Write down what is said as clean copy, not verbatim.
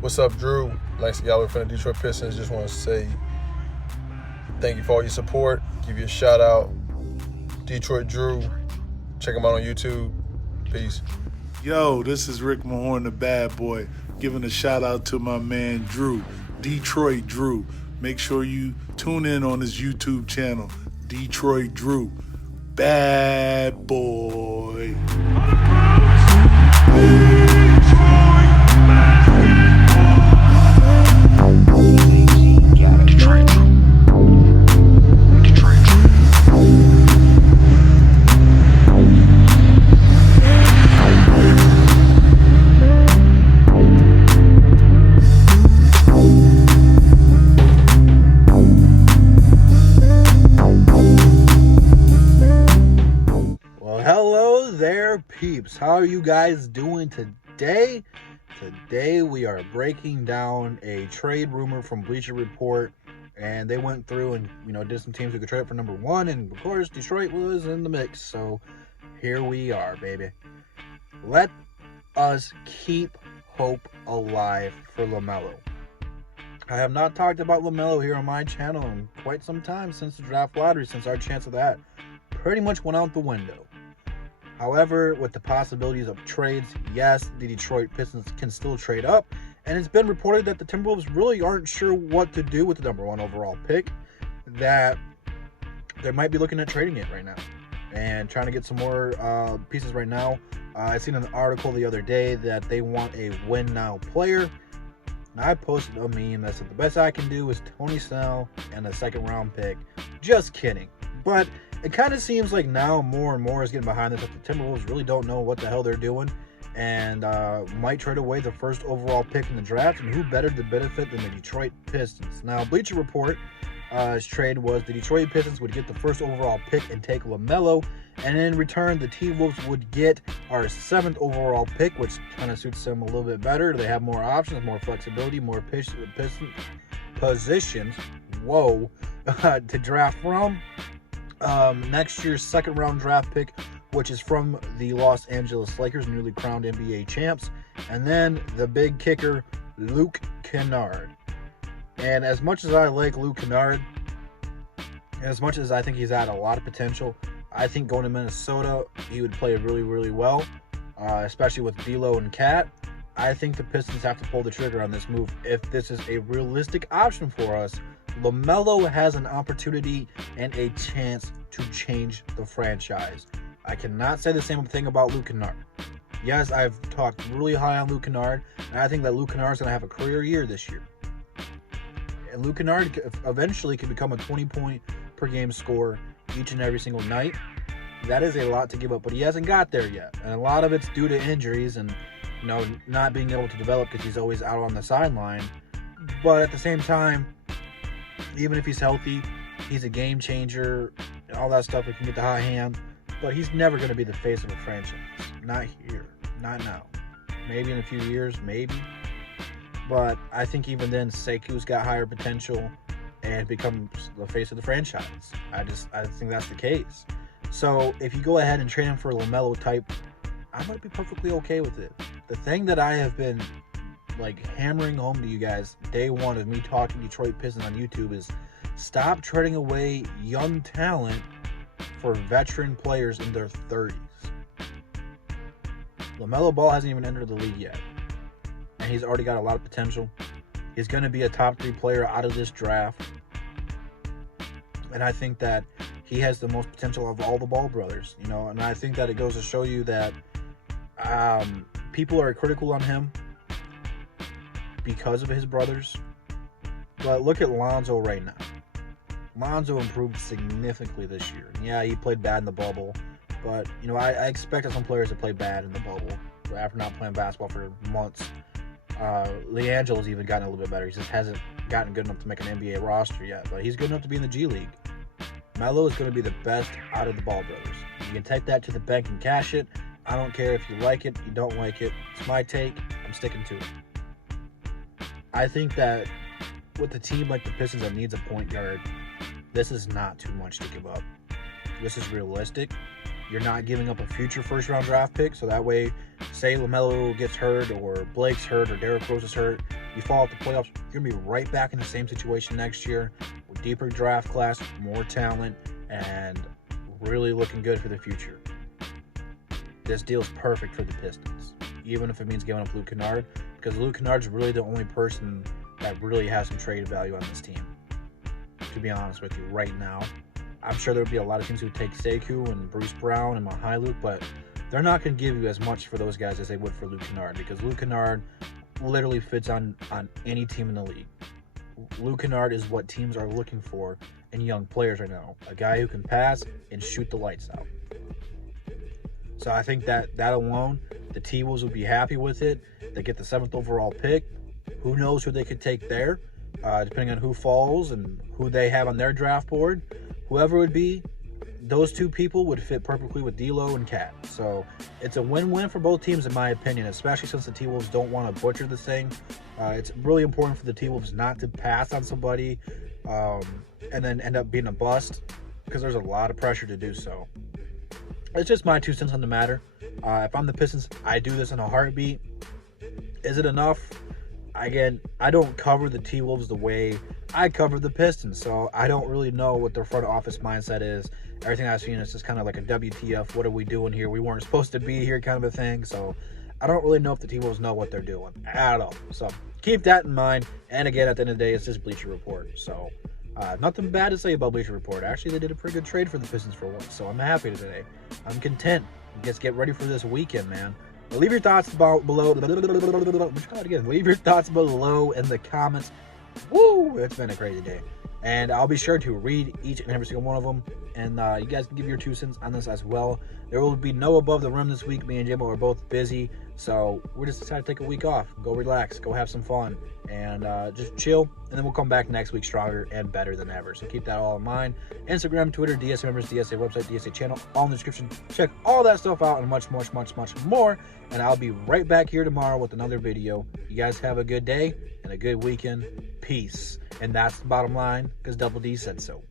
What's up, Drew? Lance Galloway from the Detroit Pistons. Just want to say thank you for all your support. Give you a shout out. Detroit Drew. Check him out on YouTube. Peace. Yo, this is Rick Mahorn, the bad boy, giving a shout out to my man Drew, Detroit Drew. Make sure you tune in on his YouTube channel, Detroit Drew. Bad boy. Hello there, peeps. How are you guys doing today? Today we are breaking down a trade rumor from Bleacher Report, and they went through and did some teams who could trade for number one, and of course Detroit was in the mix. So here we are, baby. Let us keep hope alive for Lamelo. I have not talked about Lamelo here on my channel in quite some time, since the draft lottery, since our chance of that pretty much went out the window. However, with the possibilities of trades, yes, the Detroit Pistons can still trade up, and it's been reported that the Timberwolves really aren't sure what to do with the number one overall pick, that they might be looking at trading it right now and trying to get some more pieces right now. I seen an article the other day that they want a win-now player. And I posted a meme that said the best I can do is Tony Snell and a second-round pick. Just kidding. But it kind of seems like now more and more is getting behind this, that the Timberwolves really don't know what the hell they're doing, and might trade away the first overall pick in the draft. And who better to benefit than the Detroit Pistons? Now, Bleacher Report, his trade was the Detroit Pistons would get the first overall pick and take Lamelo, and in return, the T-Wolves would get our 7th overall pick, which kind of suits them a little bit better. They have more options, more flexibility, more positions, to draft from. Next year's second-round draft pick, which is from the Los Angeles Lakers, newly crowned NBA champs. And then the big kicker, Luke Kennard. And as much as I like Luke Kennard, and as much as I think he's had a lot of potential, I think going to Minnesota, he would play really, really well, especially with D'Lo and Cat. I think the Pistons have to pull the trigger on this move if this is a realistic option for us. Lamelo has an opportunity and a chance to change the franchise. I cannot say the same thing about Luke Kennard. Yes, I've talked really high on Luke Kennard, and I think that Luke Kennard is going to have a career year this year. And Luke Kennard eventually could become a 20-point-per-game scorer each and every single night. That is a lot to give up, but he hasn't got there yet. And a lot of it's due to injuries and not being able to develop because he's always out on the sideline. But at the same time, even if he's healthy, he's a game changer and all that stuff. He can get the hot hand, but he's never going to be the face of a franchise. Not here, not now. Maybe in a few years, maybe. But I think even then, Seku's got higher potential and becomes the face of the franchise. I think that's the case. So if you go ahead and trade him for a Lamelo type, I'm going to be perfectly okay with it. The thing that I have been hammering home to you guys day one of me talking Detroit Pistons on YouTube is stop trading away young talent for veteran players in their 30s. LaMelo Ball hasn't even entered the league yet, and he's already got a lot of potential. He's going to be a top 3 player out of this draft, and I think that he has the most potential of all the Ball brothers, and I think that it goes to show you that people are critical on him because of his brothers. But look at Lonzo right now. Lonzo improved significantly this year. Yeah, he played bad in the bubble, but I expected some players to play bad in the bubble after not playing basketball for months. LiAngelo's even gotten a little bit better. He just hasn't gotten good enough to make an NBA roster yet, but he's good enough to be in the G League. Melo is going to be the best out of the Ball brothers. You can take that to the bank and cash it. I don't care if you like it, you don't like it. It's my take. I'm sticking to it. I think that with a team like the Pistons that needs a point guard, this is not too much to give up. This is realistic. You're not giving up a future first-round draft pick, so that way, say LaMelo gets hurt or Blake's hurt or Derrick Rose is hurt, you fall out the playoffs, you're going to be right back in the same situation next year with deeper draft class, more talent, and really looking good for the future. This deal's perfect for the Pistons, even if it means giving up Luke Kennard, because Luke Kennard's really the only person that really has some trade value on this team, to be honest with you, right now. I'm sure there would be a lot of teams who would take Sekou and Bruce Brown and Mihailuk, but they're not going to give you as much for those guys as they would for Luke Kennard, because Luke Kennard literally fits on any team in the league. Luke Kennard is what teams are looking for in young players right now, a guy who can pass and shoot the lights out. So I think that alone, the T-Wolves would be happy with it. They get the 7th overall pick. Who knows who they could take there, depending on who falls and who they have on their draft board. Whoever it would be, those two people would fit perfectly with D'Lo and Cat. So it's a win-win for both teams, in my opinion, especially since the T-Wolves don't want to butcher the thing. It's really important for the T-Wolves not to pass on somebody and then end up being a bust, because there's a lot of pressure to do so. It's just my 2 cents on the matter. If I'm the Pistons, I do this in a heartbeat. Is it enough? Again, I don't cover the T-Wolves the way I cover the Pistons, so I don't really know what their front office mindset is. Everything I've seen is just kind of like a WTF, what are we doing here? We weren't supposed to be here kind of a thing. So I don't really know if the T-Wolves know what they're doing at all. So keep that in mind. And again, at the end of the day, it's just Bleacher Report. So nothing bad to say about Bleacher Report. Actually, they did a pretty good trade for the Pistons for once, so I'm happy today. I'm content. Just get ready for this weekend, man. But leave your thoughts below. Leave your thoughts below in the comments. Woo! It's been a crazy day. And I'll be sure to read each and every single one of them. And you guys can give your 2 cents on this as well. There will be no Above the Rim this week. Me and Jimbo are both busy. So we're just decided to take a week off. Go relax. Go have some fun. And just chill. And then we'll come back next week stronger and better than ever. So keep that all in mind. Instagram, Twitter, DSA members, DSA website, DSA channel, all in the description. Check all that stuff out and much, much, much, much more. And I'll be right back here tomorrow with another video. You guys have a good day and a good weekend. Peace. And that's the bottom line, because Double D said so.